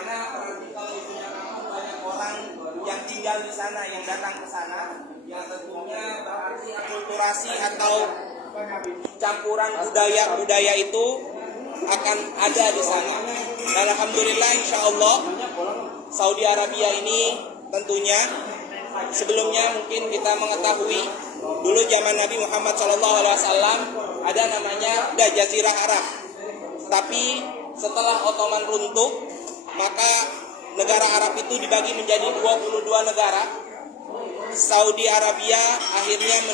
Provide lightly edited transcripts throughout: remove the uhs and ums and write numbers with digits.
mana berarti kalau di punya kampung banyak orang yang tinggal di sana, yang datang ke sana, yang tentunya berarti akulturasi atau campuran budaya itu akan ada di sana. Dan alhamdulillah insya Allah Saudi Arabia ini tentunya sebelumnya mungkin kita mengetahui dulu zaman Nabi Muhammad SAW ada namanya Jazirah Arab. Tapi setelah Ottoman runtuh, maka negara Arab itu dibagi menjadi 22 negara. Saudi Arabia akhirnya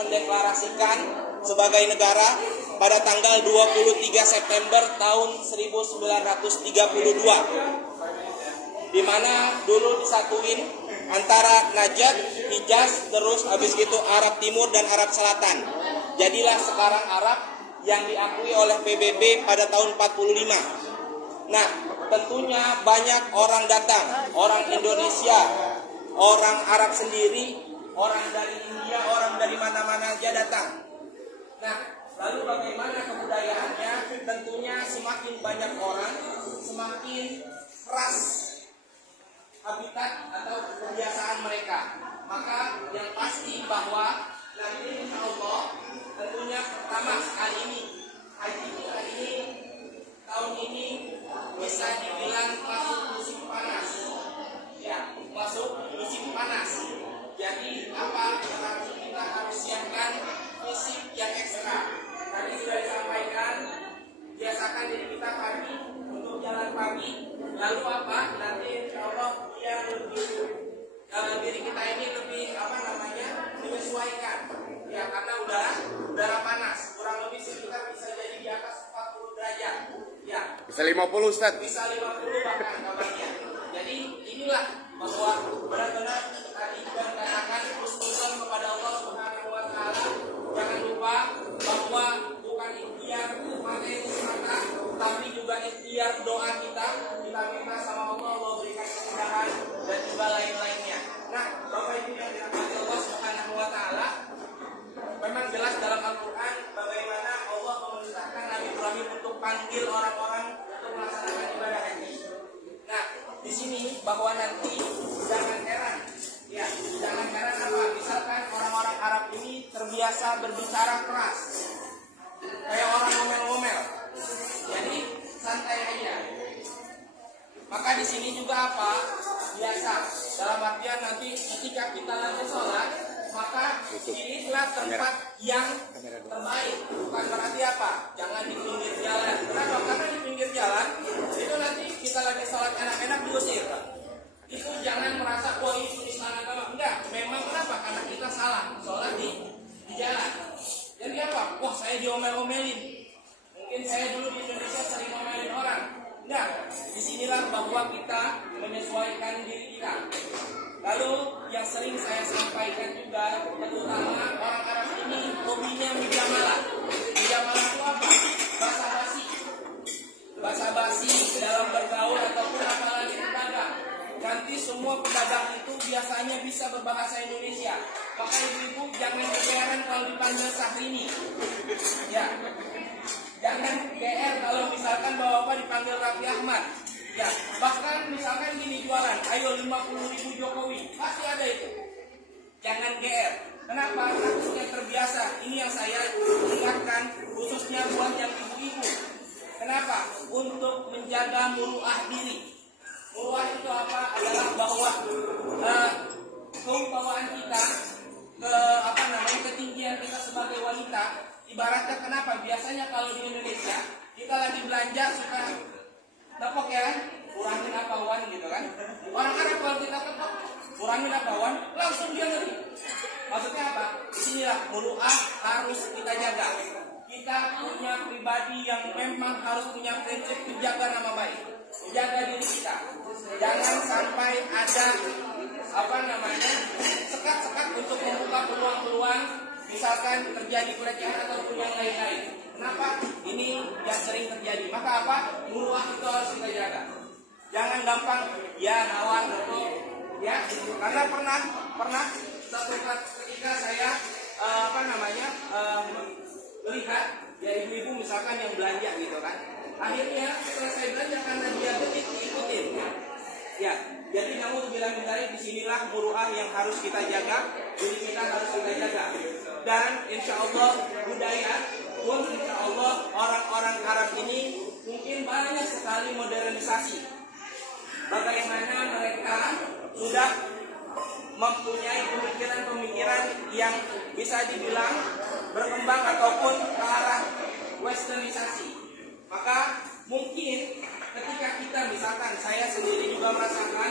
mendeklarasikan sebagai negara pada tanggal 23 September tahun 1932, di mana dulu disatuin antara Najd, Hijaz, terus habis itu Arab Timur dan Arab Selatan. Jadilah sekarang Arab yang diakui oleh PBB pada tahun 45. Nah, tentunya banyak orang datang, orang Indonesia, orang Arab sendiri, orang dari India, orang dari mana-mana aja datang. Nah, lalu bagaimana kebudayaannya? Tentunya semakin banyak orang, semakin keras habitat atau kebiasaan mereka. Maka yang pasti bahwa nanti insya Allah tentunya pertama kali ini haji kita ini tahun ini bisa dibilang masuk musim panas. Ya, masuk musim panas. Jadi apa berarti kita harus siapkan fisik yang ekstra. Tadi sudah disampaikan, biasakan diri kita pagi untuk jalan pagi. Lalu apa? Nanti insya Allah yang lebih diri kita ini lebih menyesuaikan. Ya, karena udara panas. Kurang lebih sekitar bisa jadi di atas 40 derajat. Ya. Bisa 50 Ustaz. Bisa 50 bahkan kabarnya. Jadi inilah bahwa benar-benar tadi juga dikatakan husnuzon kepada Allah Subhanahu wa taala. Jangan lupa bahwa bukan ikhtiar materi semata, tapi juga ikhtiar doa kita. Kita minta sama Allah berikan kemudahan dan juga lain-lainnya. Nah, Bapak Ibu yang dirahmati Allah Subhanahu wa taala, memang jelas dalam Al-Qur'an bagaimana Allah memerintahkan Nabi Ibrahim untuk panggil orang-orang untuk melaksanakan ibadah haji. Nah, di sini bahwa nanti jangan heran. Ya, jangan heran apa? Misalkan orang-orang Arab ini terbiasa berbicara keras. Kayak orang ngomel-ngomel. Jadi santai aja. Maka di sini juga apa? Biasa. Dalam artian nanti ketika kita lagi sholat, maka pilihlah tempat yang terbaik. Bukan berarti apa? Jangan di pinggir jalan. Kenapa? Karena di pinggir jalan itu nanti kita lagi sholat enak-enak diusir. Itu jangan merasa wah itu istana agama. Enggak. Memang kenapa? Karena kita salah sholat di jalan. Jadi apa? Wah saya diomel-omelin. Mungkin saya dulu di Indonesia sering ngomelin orang. Enggak, disinilah bahwa kita menyesuaikan diri kita. Lalu yang sering saya sampaikan juga, terutama orang Arab ini hobinya mujamalah. Mujamalah itu apa? Basa-basi. Basa-basi dalam bergaul ataupun apalagi berdagang. Nanti semua pedagang itu biasanya bisa berbahasa Indonesia. Maka ibu-ibu jangan kegeeran kalau dipanggil Sahrini. Ya. Jangan GR kalau misalkan bapak dipanggil Raffi Ahmad. Ya, bahkan misalkan gini jualan, ayo 50.000 Jokowi, pasti ada itu. Jangan GR. Kenapa? Karena terbiasa. Ini yang saya ingatkan khususnya buat yang ibu-ibu. Kenapa? Untuk menjaga muruah diri. Muruah itu apa? Adalah bahwa keumpawaan kita, ketinggian kita sebagai wanita. Ibaratnya kenapa? Biasanya kalau di Indonesia kita lagi belanja suka tepok ya kan? Kurangin apa wan gitu kan? Orang Arab kalau kita tepok kurangin apa wan, langsung dia ngeri. Maksudnya apa? Disinilah muruah harus kita jaga. Kita punya pribadi yang memang harus punya prinsip menjaga nama baik, menjaga diri kita. Jangan sampai ada sekat-sekat untuk membuka peluang-peluang. Misalkan terjadi pelecehan ataupun yang lain-lain. Kenapa? Ini yang sering terjadi. Maka apa? Muruah itu harus kita jaga. Jangan gampang ya nawar ya. Karena pernah satu ketika saya melihat ya ibu-ibu misalkan yang belanja gitu kan. Akhirnya setelah saya belanja karena dia ikutin. Ya, jadi namun bilang dari disinilah muruah yang harus kita jaga, diri kita harus kita jaga. Dan insya Allah budaya pun insya Allah orang-orang Arab ini mungkin banyak sekali modernisasi. Bagaimana mereka sudah mempunyai pemikiran-pemikiran yang bisa dibilang berkembang ataupun ke arah westernisasi. Maka mungkin ketika kita misalkan, saya sendiri juga merasakan,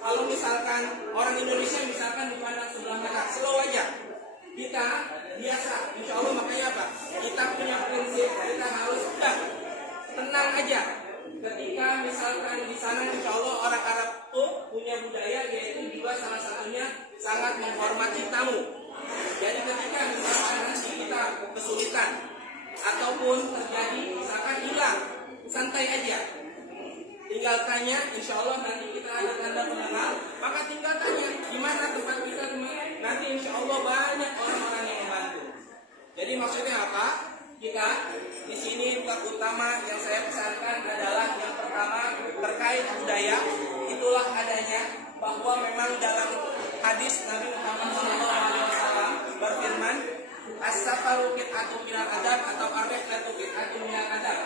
kalau misalkan orang Indonesia misalkan dipandang sebelah mata, slow aja. Kita biasa, insya Allah, makanya apa? Kita punya prinsip, kita harus udah tenang aja. Ketika misalkan di sana insya Allah orang Arab tuh punya budaya, yaitu juga salah satunya sangat menghormati tamu. Jadi ketika misalkan nanti kita kesulitan ataupun terjadi misalkan hilang, santai aja. Tinggal tanya, insya Allah nanti kita ada tanda pengenal, maka tinggal tanya gimana tempat kita, nanti insya Allah banyak orang-orang yang membantu. Jadi maksudnya apa? Kita di sini terutama yang saya pesankan adalah yang pertama terkait budaya, itulah adanya bahwa memang dalam hadis Nabi Muhammad SAW berfirman, as-safaru qit'atun minal adab atau ar-rihlatu qit'atun minal adab,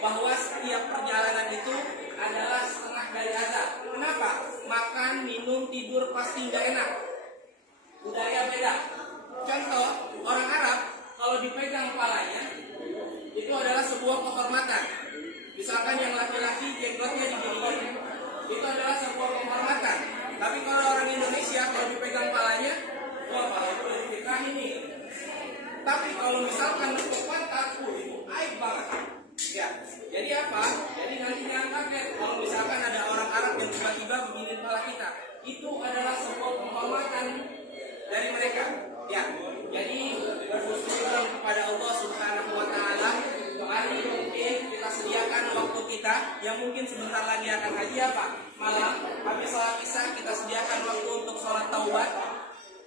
bahwa setiap perjalanan itu adalah setengah dari adab. Kenapa? Makan, minum, tidur pasti nggak enak. Budaya beda. Contoh, orang Arab kalau dipegang kepalanya itu adalah sebuah kehormatan. Misalkan yang laki-laki jenggotnya diginiin, itu adalah sebuah kehormatan. Tapi kalau orang Indonesia kalau dipegang kepalanya, wah kepala itu dipegang ini. Tapi kalau misalkan untuk pantat, itu aib banget. Ya, jadi apa? Jadi nanti jangan kaget kalau misalkan ada orang Arab yang tiba-tiba begini kepala kita. Itu adalah sebuah penghormatan dari mereka. Ya, jadi bersyukur kepada Allah Subhanahu wa taala. Hari mungkin kita sediakan waktu kita yang mungkin sebentar lagi akan haji apa? Malam habis sholat isya kita sediakan waktu untuk sholat taubat.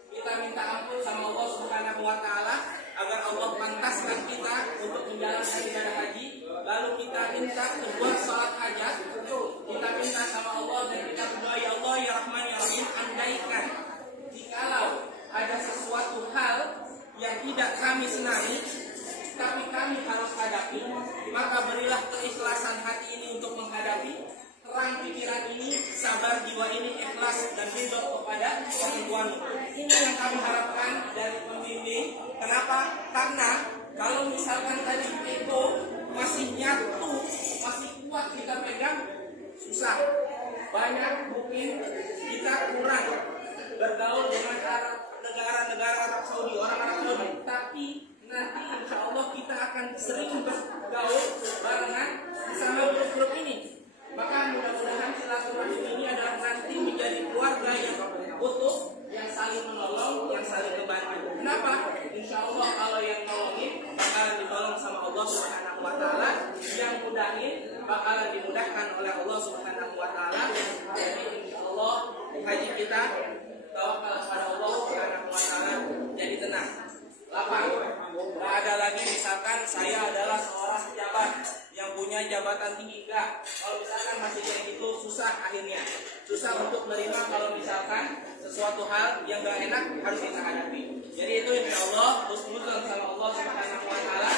Kita minta ampun sama Allah Subhanahu wa taala agar Allah pantaskan kita untuk menjalankan ibadah haji. Lalu kita minta sebuah sholat hajat. Kita minta sama Allah dan kita berdoa, ya Allah ya Rahman ya Rahim, andaikan jikalau ada sesuatu hal yang tidak kami senangi tapi kami harus hadapi, maka berilah keikhlasan hati ini untuk menghadapi, terang pikiran ini, sabar jiwa ini, ikhlas dan ridho kepada Tuhan. Ini yang kami harapkan dari pembimbing. Kenapa? Karena kalau misalkan tadi itu masih nyatu, masih kuat kita pegang, susah. Banyak mungkin kita kurang bergaul dengan negara-negara Arab Saudi, orang Arab Saudi. Tapi nanti insya Allah kita akan sering bergaul barengan bersama grup-grup ini. Maka mudah-mudahan silaturahmi ini adalah nanti menjadi keluarga yang utuh, yang saling menolong, yang saling membantu. Kenapa? Insya Allah kalau yang nolongin bakalan ditolong sama Allah Subhanahu wa taala, yang mudahin bakalan dimudahkan oleh Allah Subhanahu wa taala. Jadi insya Allah haji kita tawakal kepada Allah Subhanahu wa taala jadi tenang. Lapang. Nggak ada lagi misalkan saya adalah seorang pejabat yang punya jabatan tinggi. Enggak. Kalau misalkan masih kayak gitu susah akhirnya. Susah untuk menerima kalau misalkan sesuatu hal yang gak enak harus kita hadapi. Jadi itu insya Allah husnuzon sama Allah Subhanahu wa taala,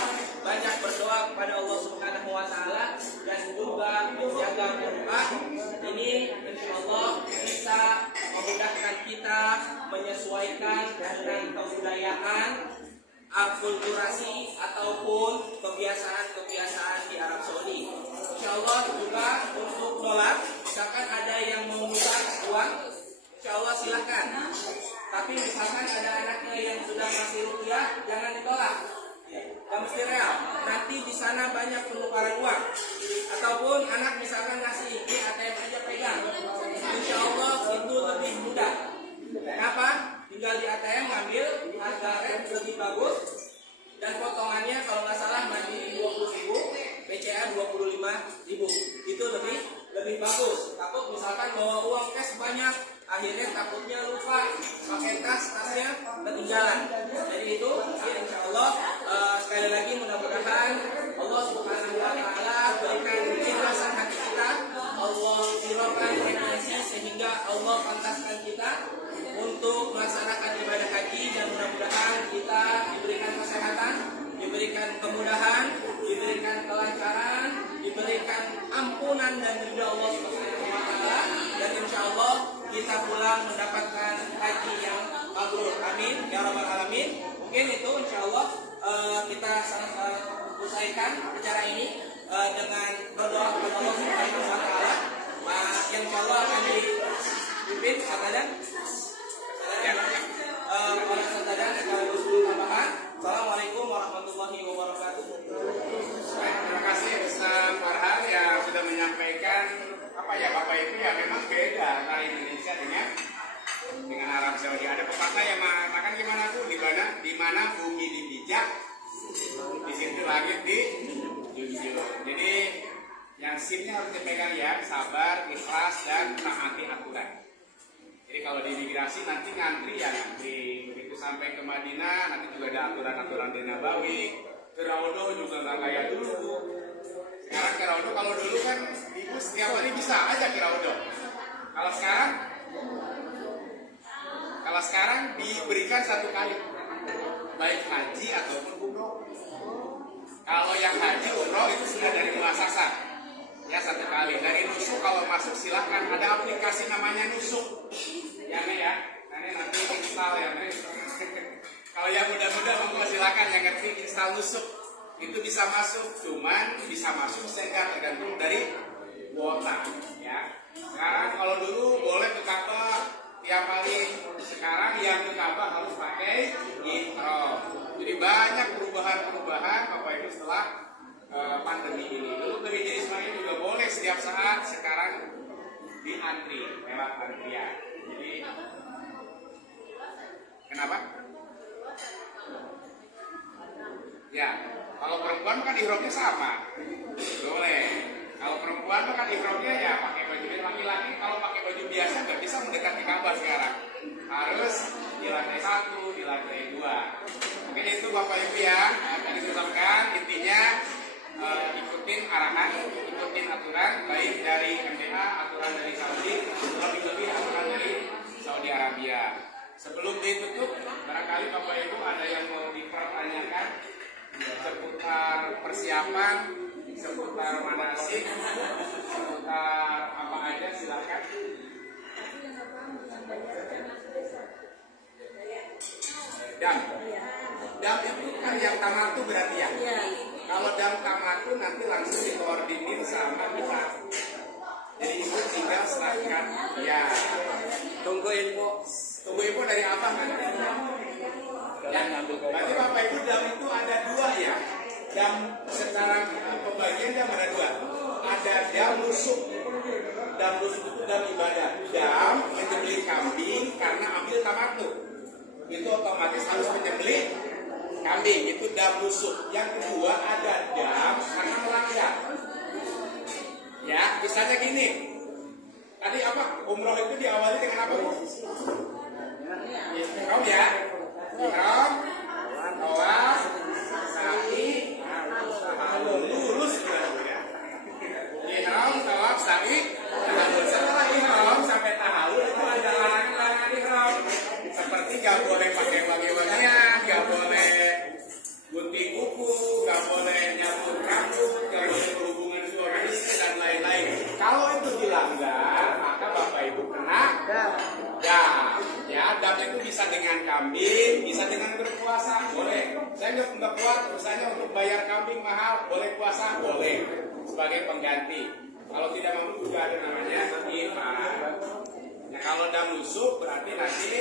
banyak berdoa kepada Allah Subhanahu wa taala dan juga menjaga berdoa. Ini insya Allah bisa memudahkan kita menyesuaikan dengan kebudayaan, akulturasi ataupun kebiasaan-kebiasaan di Arab Saudi. Insya Allah juga untuk dolar, misalkan ada yang mau nukar uang, insya Allah silahkan. Tapi misalkan ada anaknya yang sudah masih rupiah, jangan ditolak. Gak mesti real. Nanti di sana banyak penukaran uang. Ataupun anak misalkan ngasih ini ATM aja pegang. Insya Allah itu lebih mudah. Kenapa? Tinggal di ATM ngambil, harga rate lebih bagus, dan potongannya kalau nggak salah Mandiri 20.000, BCA 25.000. Itu lebih bagus. Takut misalkan bawa uang cash banyak, akhirnya takutnya lupa pakai tasnya ketinggalan. Jadi itu ya insya Allah sekali lagi mudah-mudahan Allah Subhanahu wa taala berikan keikhlasan hati kita ampunan dan ridha Allah Subhanahu wa taala, dan insyaallah kita pulang mendapatkan haji yang mabrur. Amin ya rabbal alamin. Mungkin itu insyaallah kita selesaikan acara ini dengan berdoa kepada Allah Subhanahu wa taala. Yang insyaallah akan dipimpin Ustaz oleh Ustaz sekaligus tambahan. Assalamualaikum warahmatullahi wabarakatuh. Baik, terima kasih Ustaz Farhan yang sudah menyampaikan apa ya Bapak Ibu ya, memang beda antara Indonesia dengan Arab Saudi. Ada pepatah yang mengatakan gimana tuh, di mana bumi dipijak, di situ langit dijunjung. Jadi yang simnya harus dipegang ya, sabar, ikhlas, dan taati aturan. Jadi kalau di imigrasi nanti ngantri ya ngantri, begitu sampai ke Madinah nanti juga ada aturan-aturan di Nabawi. Ke Raudo juga nggak kayak dulu. Sekarang ke Raudo, kalau dulu kan ibu setiap hari bisa aja ke Raudo. Kalau sekarang diberikan satu kali, baik haji ataupun umroh. Kalau yang haji umroh itu sudah dari muasasah. Ya satu kali. Dari nusuk kalau masuk silahkan, ada aplikasi namanya nusuk. Ya nih ya, nanti install ya nih. Kalau yang muda-muda mau silakan, yang ngerti install nusuk. Itu bisa masuk, cuman bisa masuk sehingga tergantung dari kuota. Ya. Sekarang kalau dulu boleh ke Ka'bah tiap hari. Sekarang yang ke Ka'bah harus pakai ihram. Jadi banyak perubahan Bapak Ibu setelah pandemi ini. Dulu ke Hijri Ismail juga boleh setiap saat, sekarang diantri lewat antrian. Jadi kenapa? Ya, kalau perempuan kan ihramnya sama, boleh. Kalau perempuan kan ihramnya ya pakai baju. Laki-laki kalau pakai baju biasa nggak bisa mendekati Ka'bah sekarang. Harus di lantai 1, di lantai 2. Mungkin itu Bapak Ibu ya. Tadi disampaikan intinya. Ikutin arahan, ikutin aturan baik dari MDA, aturan dari Saudi, lebih-lebih aturan dari Saudi Arabia. Sebelum ditutup, barangkali Bapak Ibu ada yang mau dipertanyakan seputar persiapan, seputar manasik, seputar apa aja, silakan. Dam itu kan yang tamatu berarti ya? Kalau dam tamatu nanti langsung dikoordinir sama kita. Jadi itu tinggal serahkan. Ya. Tunggu info dari abang kan? Ya. Berarti Bapak Ibu dam itu ada 2 ya. Dam sekarang pembagian dam ada 2. Ada dam nusuk. Dam nusuk itu dam ibadah. Dam menyembelih kambing karena ambil tamatu. Itu otomatis harus menyembelih kambing, itu dam nusuk. Yang kedua ada dam karena melanggar. Ya, misalnya gini. Tadi apa? Umroh itu diawali dengan apa? Ihram ya. Ihram, tawaf, sa'i, lurus ya. Ihram, tawaf, sa'i, tahallul. Setelah ihram sampai tahallul itu ada larangan ihram. Seperti nggak boleh pakai wangi-wangian, nggak boleh gunting kuku, nggak boleh nyabut rambut, nggak boleh berhubungan suami istri dan lain-lain. Kalau itu dilanggar, maka Bapak Ibu kena dam. Ya, dam itu bisa dengan kambing, bisa dengan berpuasa, boleh. Saya nggak kuat, misalnya untuk bayar kambing mahal, boleh puasa, boleh sebagai pengganti. Kalau tidak mampu juga ada namanya iftar. Nah, kalau dam nusuk berarti nanti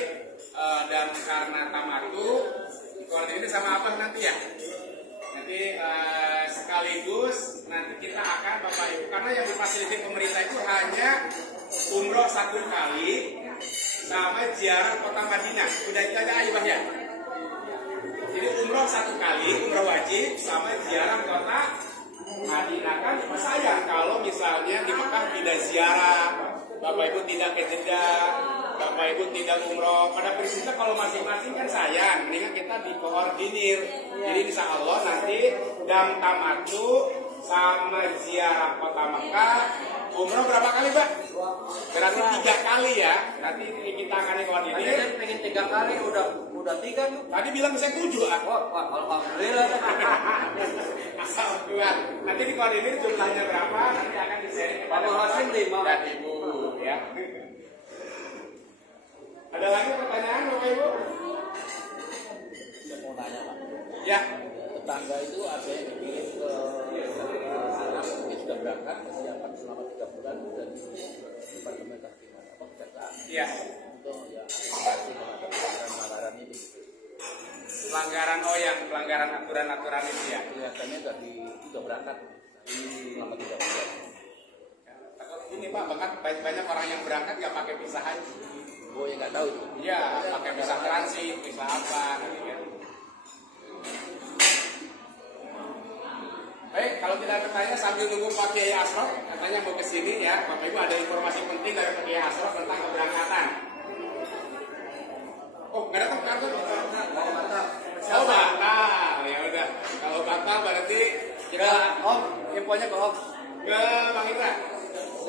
dam karena tamatu koordinir sama apa nanti ya? Nanti sekaligus nanti kita akan Bapak Ibu, karena yang difasilitasi pemerintah itu hanya umroh 1 kali sama ziarah kota Madinah. Udah itu aja Ayubah ya. Jadi umroh 1 kali, umroh wajib sama ziarah kota Madinah. Kan sayang kalau misalnya di Mekah tidak ziarah, Bapak Ibu tidak ke Jeddah, Bapak Ibu tidak umroh. Pada prinsipnya kalau masing-masing kan sayang, mendingan kita dikoordinir. Jadi insya Allah nanti dam tamatu sama ziarah kota Mekah, umroh berapa kali Pak? Berarti 3 kali ya. Nanti kita akan koordinir. Tadi pengen 3 kali, udah 3 tuh. Tadi bilang saya 7 ah. Alhamdulillah. Asal 2. Nanti dikoordinir jumlahnya berapa, nanti akan di-share 5. dan Ibu ya. Ada lagi pertanyaan Bapak Ibu? Saya mau nanya Pak, Ya. tetangga itu ada yang dikirim ke anak mungkin sudah berangkat persiapan selama 3 bulan dan departemen kehakiman apa kejaksaan Iya. untuk ya antisipasi terhadap pelanggaran ini. Pelanggaran aturan-aturan itu ya. Kelihatannya sudah berangkat selama 3 bulan. Ini Pak, bahkan banyak orang yang berangkat nggak pakai visa haji. Oh ya nggak tahu itu. Iya, pakai visa transit, visa apa, gitu ya. Baik, kalau kita bertanya sambil nunggu Pak Kiai Asrof, katanya mau ke sini ya. Bapak Ibu ada informasi penting dari Pak Kiai Asrof tentang keberangkatan. Oh, nggak datang kantor? Oh, batal. Ya udah. Kalau batal berarti kita Om, infonya ke Om. ke Bang Indra.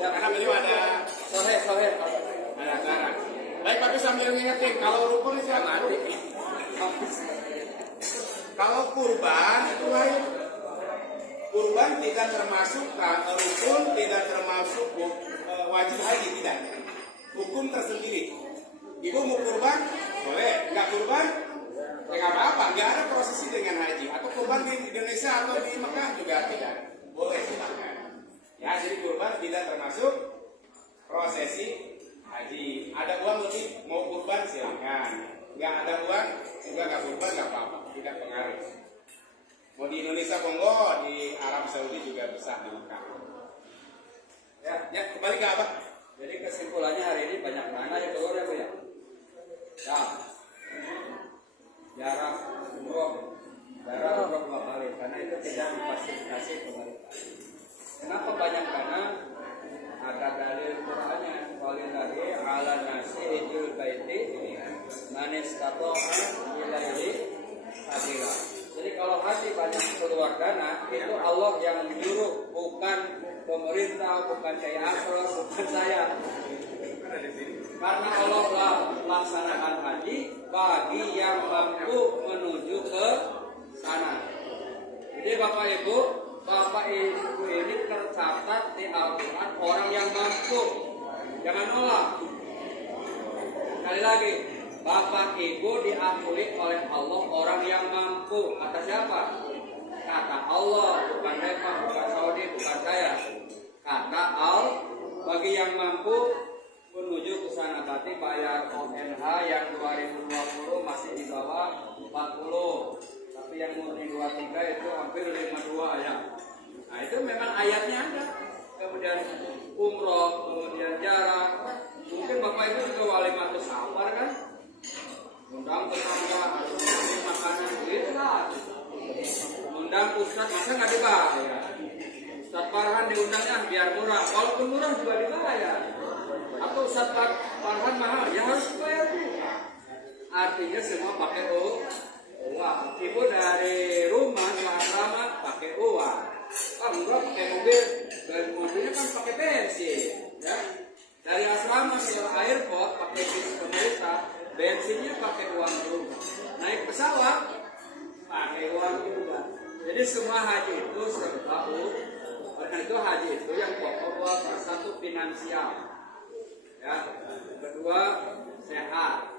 Karena beliau ada Sohe. acara. Baik, tapi sambil ngingetin, kalau rukun itu yang mati. Kalau kurban itu lain. Kurban tidak termasuk rukun, tidak termasuk wajib haji, tidak. Hukum tersendiri. Ibu mau kurban, boleh. Nggak kurban, ya nggak apa-apa. Nggak ada prosesi dengan haji. Atau kurban di Indonesia atau di Mekah juga tidak. Boleh, silakan. Ya, jadi kurban tidak termasuk prosesi haji. Ada uang lebih, mau kurban silakan. Nggak ada uang, juga nggak kurban nggak apa-apa. Tidak pengaruh. Mau di Indonesia monggo, di Arab Saudi juga bisa di Mekah. Ya kembali ke apa? Jadi kesimpulannya hari ini banyak mana yang keluar ya Bu ya? Ya. Jarak umroh 2 kali karena itu tidak difasilitasi pemerintah. Kenapa banyak karena ada dalil Qur'annya walillahi ala nasi hijjul baiti man istata'a ilaihi sabila. Jadi kalau haji banyak keluar dana itu Allah yang menyuruh, bukan pemerintah, bukan Kiai Asrof, bukan saya. Karena Allah telah melaksanakan haji bagi yang mampu menuju ke sana. Jadi Bapak Ibu ini tercatat di Al-Quran orang yang mampu. Jangan nolak. Sekali lagi, Bapak Ibu diakui oleh Allah orang yang mampu. Kata siapa? Kata Allah, bukan Reva, bukan Saudi, bukan saya. Kata bagi yang mampu menuju ke sana, berarti bayar ONH yang 2020 masih di bawah 40. Tapi yang murni 23 itu hampir 52 ya. Nah itu memang ayatnya ada. Kemudian umroh, kemudian jarak. Mungkin Bapak Ibu juga wali matu safar kan? Undang tetangga, harus ngasih makanan duit lah. Undang ustad, masa nggak dibayar? Ustad Farhan diundangnya biar murah. Walaupun murah juga dibayar. Atau Ustad Farhan mahal, ya harus dibayar juga. Artinya semua pakai uang. Ibu dari rumah ke asrama pakai uang. Enggak pakai mobil, dari mobilnya kan pakai bensin. Ya. Dari asrama ke airport pakai bis pemerintah, bensinnya pakai uang juga. Naik pesawat pakai uang juga. Jadi semua haji itu serba uang. Karena itu haji itu yang pokok satu finansial. Ya, kedua sehat,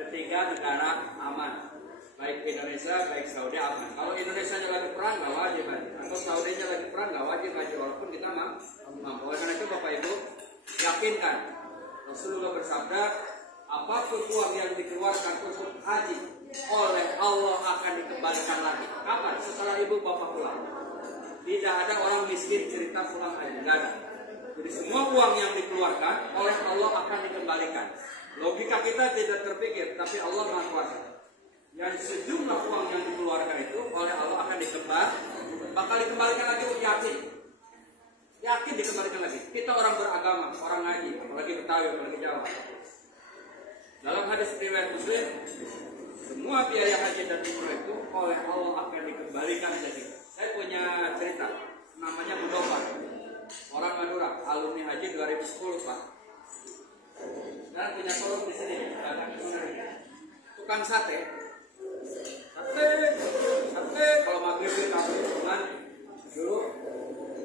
ketiga negara aman, baik Indonesia baik Saudi aman. Kalau Indonesia lagi perang nggak wajib haji, atau Saudi lagi perang nggak wajib haji, walaupun kita mampu. Karena itu Bapak Ibu yakinkan Rasulullah bersabda, apapun uang yang dikeluarkan untuk haji oleh Allah akan dikembalikan lagi. Kapan? Setelah ibu bapak pulang. Tidak ada orang miskin cerita pulang haji, nggak ada. Jadi semua uang yang dikeluarkan oleh Allah akan dikembalikan. Logika kita tidak terpikir, tapi Allah Maha Kuasa. Yang sejumlah uang yang dikeluarkan itu oleh Allah akan bakal dikembalikan lagi, yakin. Yakin dikembalikan lagi. Kita orang beragama, orang ngaji, apalagi Betawi, apalagi Jawa. Dalam hadis riwayat Muslim, semua biaya haji dan umroh itu oleh Allah akan dikembalikan lagi. Saya punya cerita, namanya Mudofar. Orang Madura, alumni haji 2010 Pak. Dan punya forum di sini, tukang sate. Kalau maghrib kita kan dulu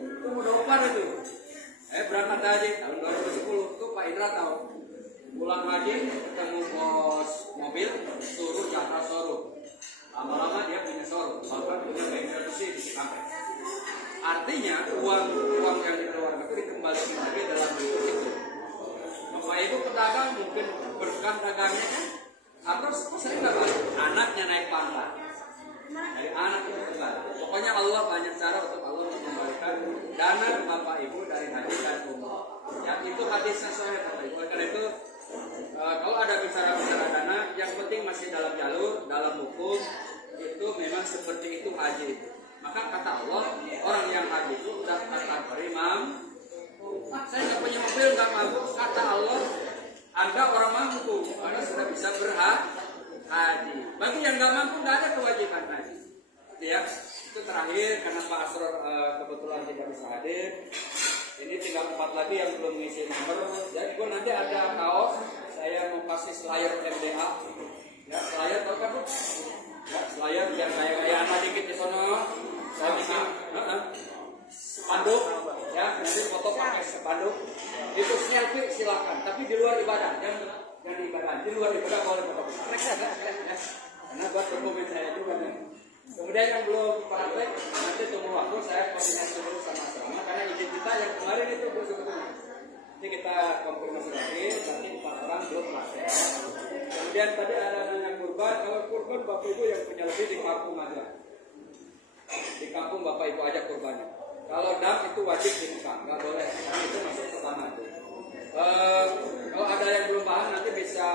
itu Mudofar itu. Berangkat haji tahun 2010 tuh Pak Indra tahu. Pulang haji ketemu bos mobil, suruh jatah showroom. Lama-lama dia punya showroom, bahkan punya bengkel besi di Cikampek. Artinya uang yang dikeluarkan itu dikembalikan lagi dalam bentuk itu. Bapak Ibu pedagang mungkin berkah dagangnya kan? Atau sering nggak balik? Anaknya naik pangkat. Dari anak itu kembali. Pokoknya Allah banyak cara untuk Allah mengembalikan dana Bapak Ibu dari haji dan umroh. Ya itu hadisnya sahih Bapak Ibu. Karena itu kalau ada bicara dana, yang penting masih dalam jalur, dalam hukum itu memang seperti itu haji itu. Maka kata Allah, orang yang haji itu udah kategori mampu. Saya nggak punya mobil, nggak mampu. Kata Allah, Anda orang mampu, Anda sudah bisa berhaji. Bagi yang nggak mampu, nggak ada kewajiban haji. Ya, itu terakhir karena Pak Asror kebetulan tidak bisa hadir. Ini tinggal 4 lagi yang belum ngisi nomor. Jadi gue nanti ada kaos, saya mau kasih slayer MDA. Ya, slayer tau kan Bu? Ya, slayer biar kayak anak dikit di sono. Saya bikin spanduk, ya, nanti foto pakai spanduk. Itu selfie silakan, tapi di luar ibadah, jangan di ibadah. Di luar ibadah boleh foto. Ya. Karena buat dokumen saya juga nih. Kemudian yang belum praktek, nanti tunggu waktu saya koordinasi dulu sama asrama karena izin kita yang kemarin itu belum sebetulnya. Nanti kita konfirmasi lagi, nanti 4 orang belum praktek. Kemudian tadi ada nanya kurban, kalau kurban Bapak Ibu yang punya lebih di kampung aja. Di kampung Bapak Ibu aja kurbannya. Kalau dam itu wajib di Mekah, nggak boleh, karena itu masuk pertama itu. Kalau ada yang belum paham nanti bisa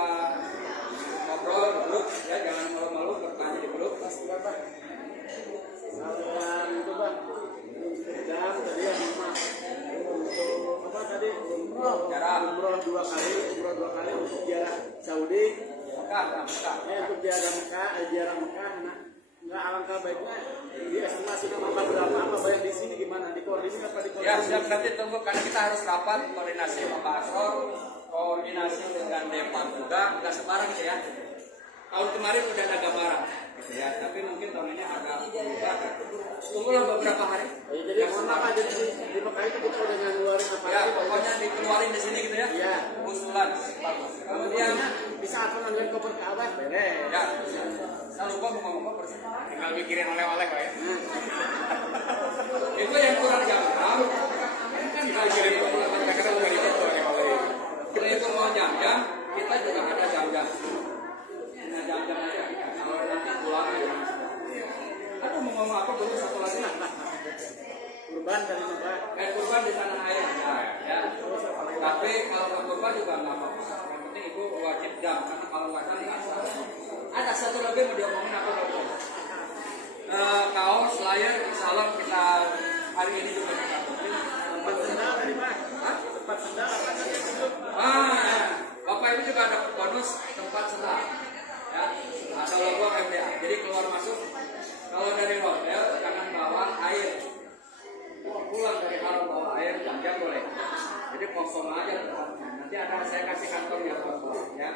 ngobrol di grup, ya jangan malu-malu bertanya di grup. Itu Bang, dan tadi yang untuk apa tadi umroh 2 kali untuk ziarah Saudi, Mekah. untuk ziarah Mekah, nah nggak alangkah baiknya diestimasi nama berapa apa bayar di sini gimana dikoordinasi apa dikoordinasi? Ya siap, nanti tunggu karena kita harus rapat koordinasi sama Pak Asror, koordinasi dengan Depan juga, nggak sebarang sih ya. Tahun kemarin udah ada gambaran, gitu ya. Tapi mungkin tahun ini agak berubah. Tunggulah beberapa hari. Ya, jadi mohon maaf aja di Mekah itu kita udah ngeluarin apa? Ya, pokoknya dikeluarin di sini gitu ya. Iya. Usulan. Kemudian bisa apa ngambil koper ke Abah? Beres. ya, saya lupa mau ngomong apa persis. Tinggal mikirin oleh-oleh Pak ya. Itu yang kurang jam-jam. Kan Tinggal mikirin kadang-kadang bukan itu oleh-oleh. Kalau itu mau jam-jam, kita juga ada jam-jam. Nah, jam-jam aja. Kalau nanti pulangnya jangan sedang. Aduh, mau ngomong apa baru satu lagi. Kurban dari Mekah. Kayak kurban di tanah air aja, ya. Tapi kalau nggak kurban juga nggak apa-apa. Yang penting ibu wajib dam, karena kalau nggak dam nggak sah. Ada satu lagi mau diomongin apa lagi? Kaos, layar, insya Allah kita hari ini juga kita bikin. Tempat sendal tadi Pak. Tempat sendal apa tadi? Bapak Ibu juga ada bonus tempat sendal. Ya, ada logo MDA. Jadi keluar masuk. Kalau dari hotel jangan bawa air. Pulang dari haram bawa air, jam boleh. Jadi kosong aja tempatnya. Nanti ada saya kasih kantongnya kosong, ya.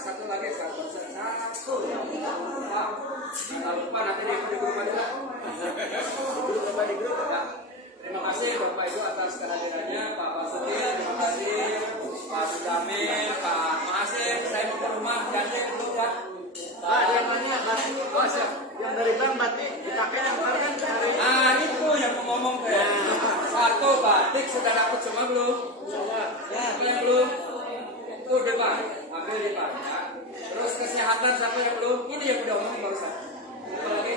Satu lagi satu. Jangan lupa nanti di grup aja. Di grup ya. Terima kasih Bapak Ibu atas kehadirannya, Pak Basuki, terima kasih Pak Sudamin, Pak Masih. Saya mau ke rumah janji dulu Pak. Pak, yang mana batik? Oh, siap. Yang dari Bang batik dipakai yang kemarin kan hari. Nah itu yang mau ngomong teh. Satu batik sudah dapat semua belum? Ya, yang belum. Itu depan, ambil depan. Ya. Terus kesehatan siapa yang belum? Ini yang udah ngomong barusan. Apalagi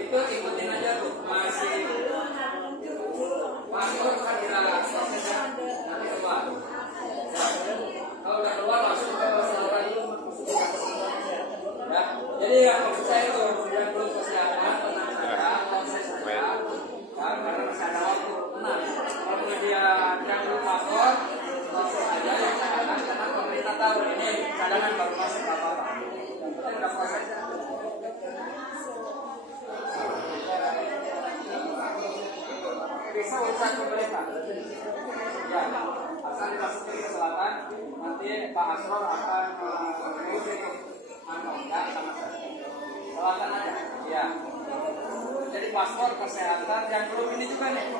itu ikutin aja tuh masih. Masih kan kira prosesnya nanti keluar. Kalau udah keluar langsung ke saluran itu. Ya, jadi yang maksud saya itu yang belum kesehatan tenang saja, proses saja. Karena masih ada waktu tenang. Kalau dia yang belum paspor, langsung aja yang cadangan karena pemerintah tahu ini cadangan baru masuk apa-apa. Yang penting udah proses. Bisa urusan pemerintah. Ya, asal dimasukin ke selatan, nanti Pak Asror akan mengusir ya sama saya. Selatan aja, ya. Jadi paspor kesehatan yang belum ini juga nih.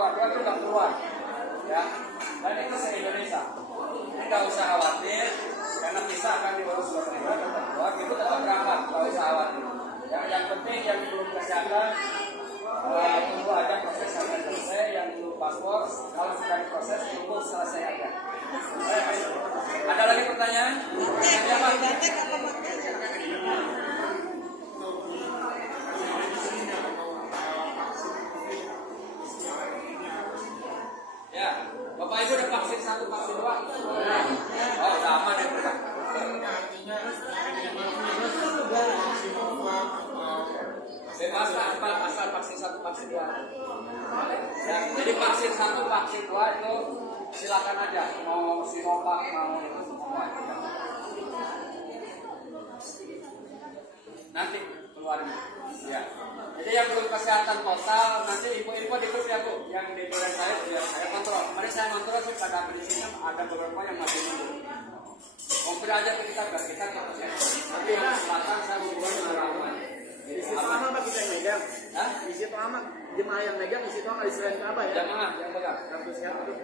tua-tua itu nggak keluar, ya. Dan itu se-Indonesia. Jadi nggak usah khawatir, karena bisa akan diurus pemerintah tetap keluar, itu tetap berangkat, nggak usah khawatir. Yang penting yang belum kesehatan, tunggu aja proses sampai selesai. Yang belum paspor, kalau sudah diproses, tunggu selesai aja. Ada lagi pertanyaan? Siapa? Ya, Bapak Ibu udah vaksin 1, vaksin 2? Oh, udah aman ya, Pak. Bebas asal vaksin 1, vaksin 2. Ya, jadi vaksin 1, vaksin 2 itu silakan aja, mau Sinovac, mau itu semua. Nanti keluarnya. Ya. Jadi yang belum kesehatan total, nanti info-info di grup ya Bu, yang di grup saya kontrol. Kemarin saya kontrol sih pada di sini ada beberapa yang masih nunggu. Kompil aja ke kita biar kita cek. Tapi yang selatan saya hubungan dengan Rahman. Di situ aman Pak kita yang megang. Hah? Di situ aman. Jemaah yang megang di situ nggak diserahin ke apa ya? Jamaah yang pegang. Kartu sehat itu.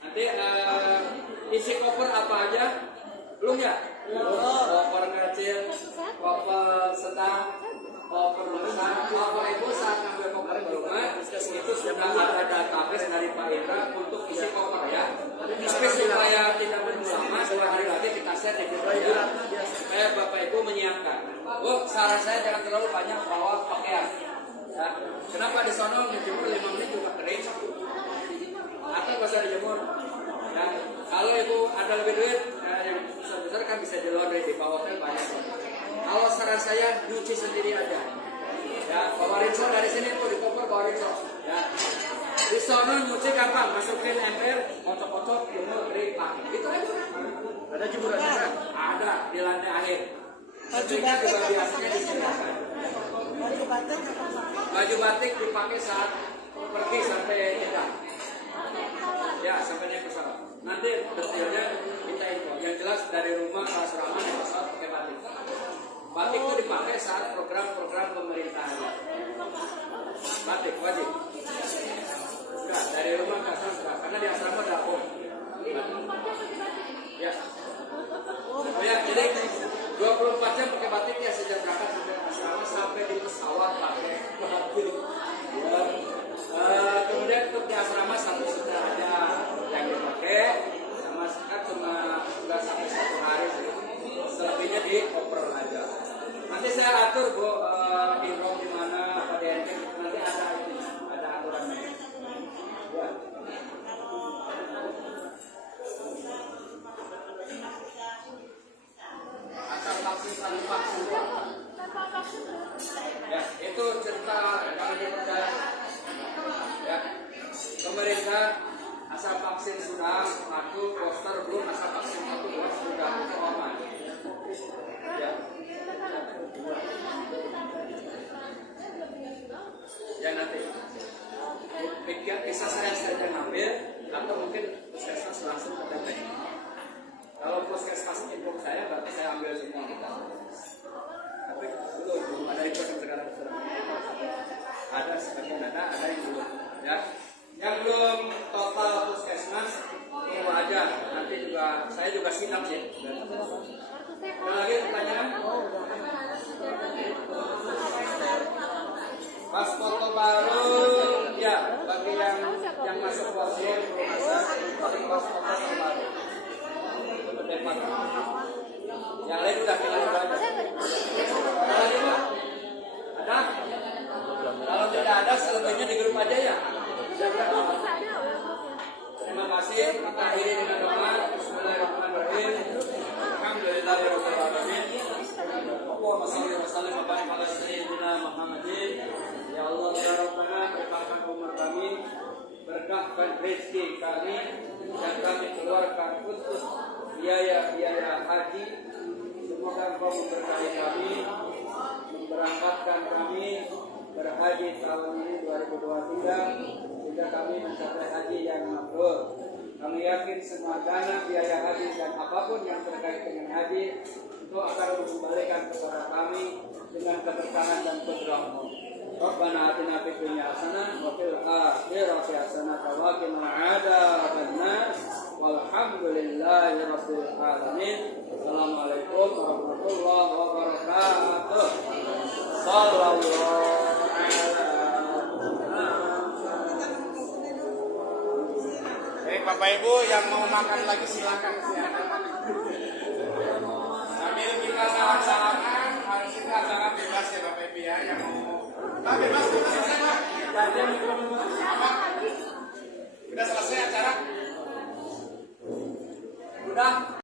Nanti isi koper apa aja? Belum ya? Koper kecil, koper sedang, koper besar. Bapak Ibu saat ngambil koper ke rumah, itu sudah ada database dari Pak Indra untuk isi koper ya. Space supaya tidak lama, 2 hari lagi kita share di grup ya. Saya Bapak Ibu menyiapkan. Bu, saran saya jangan terlalu banyak bawa pakaian. Ya. Kenapa di sono dijemur 5 menit juga kering? Atau nggak usah dijemur? Dan kalau Ibu ada lebih duit, yang besar-besar kan bisa di luar di bawah kan banyak. Kalau saran saya nyuci sendiri aja. Ya, bawa rinso dari sini tuh di koper bawa rinso. Ya. Di sono nyuci gampang, masukin ember, kocok-kocok, jemur, kering, pakai. Itu aja. Ada jemurannya kan? Ada di lantai akhir. Ketika juga biasanya disediakan. Baju batik dipakai saat pergi sampai nikah. Ya, sampai naik pesawat. Nanti detailnya kita info. Yang jelas dari rumah ke asrama naik pesawat pakai batik. Batik itu dipakai saat program-program pemerintahan. Batik wajib. Enggak, dari rumah ke asrama enggak. Karena di asrama ada om. Ya. Oh ya, jadi 24 jam pakai batik ya, sejak berangkat sampai asrama sampai di pesawat pakai batik. Ya. Kemudian untuk di asrama satu sudah ada yang dipakai, sama kan cuma nggak sampai 1 hari, selebihnya di koper aja. Nanti saya atur Bu, di room di mana apa di handphone nanti ada aturannya. Ya. Asal vaksin 1, vaksin 2. Ya, itu cerita kalau dipercaya. Ya, pemerintah asal vaksin sudah 1, poster belum, asal vaksin 1, 2 sudah aman. Ya. Ya nanti bisa saya saja ngambil atau mungkin puskesmas langsung ke TP. Kalau puskesmas info saya berarti saya ambil semua kita. Tapi belum ada info yang sekarang ada sebagian ada yang belum. Ya, yang belum total puskesmas info aja. Nanti juga saya juga sidang sih. Ada lagi pertanyaan? Pas foto baru, ya bagi yang masuk posir paling pas foto baru. Yang lain udah tinggal aja. Ada lagi Pak? Ada? Kalau tidak ada selebihnya di grup aja ya. Terima kasih. Kita akhiri dengan doa. Bismillahirrahmanirrahim. Alhamdulillahirabbil alamin. Allahumma shalli wa sallim wa barik ala sayyidina Muhammadin. Ya Allah ya Rabbana, berkahkan umur kami, berkahkan rezeki kami, dan kami keluarkan untuk biaya haji. Semoga Engkau memberkahi kami, memberangkatkan kami berhaji tahun ini 2023 sehingga kami mencapai haji yang mabrur. Kami yakin semua dana biaya haji dan apapun yang terkait dengan haji itu akan mengembalikan kepada kami dengan keberkahan dan keberkahan. Rabbana atina fid dunya hasanah wa fil akhirati hasanah wa qina adzabannar. Walhamdulillahi rabbil alamin. Assalamualaikum warahmatullahi wabarakatuh. Sallallahu Bapak Ibu yang mau makan lagi silakan. Sambil kita salam-salaman, harus kita acara bebas ya Bapak Ibu ya. Yang mau bebas